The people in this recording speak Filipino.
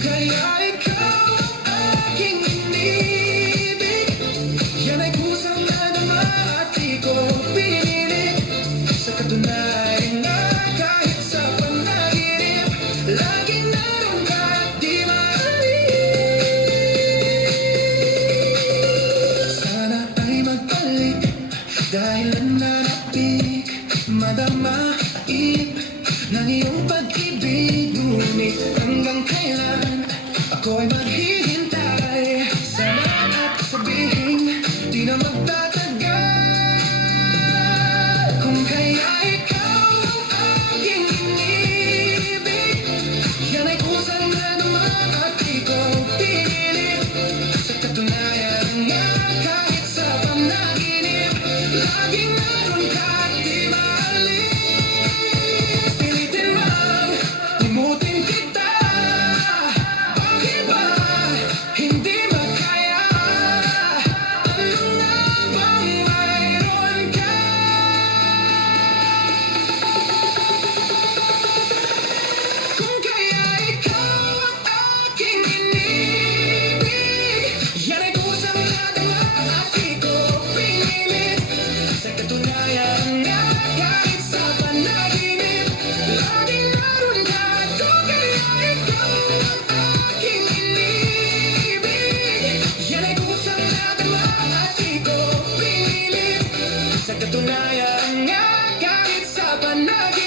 kaya ikaw ang aking inibig, yan ay kusang nadama at di ko pinilit. Sa katunayan na kahit sa panaginip, laging naroon ka at di maalis. Sana ay magbalik dahil nananapik, madama at ip ng iyong pag-ibig. Ngunit hanggang kailan ako ay maghihintay? Sana at sabihin di na magtatagal. Kung kaya ikaw ang aking inibig, yan ay kusang nadama at di ko pinilit. Sa katunayan nga kahit sa panaginip, laging naroon ka at di maalis. Pilitin mang limutin kita, bakit ba hindi makaya? Ano nga bang mayroon ka? Kung kaya ikaw ang aking inibig, yan ay kusang nadama at di ko pinilit. Sa katunayan nga kahit sa panaginip, laging naroon ka. Kung kaya ikaw ang aking inibig, yan ay kusang nadama at di ko pinilit. Sa katunayan nga kahit sa panaginip,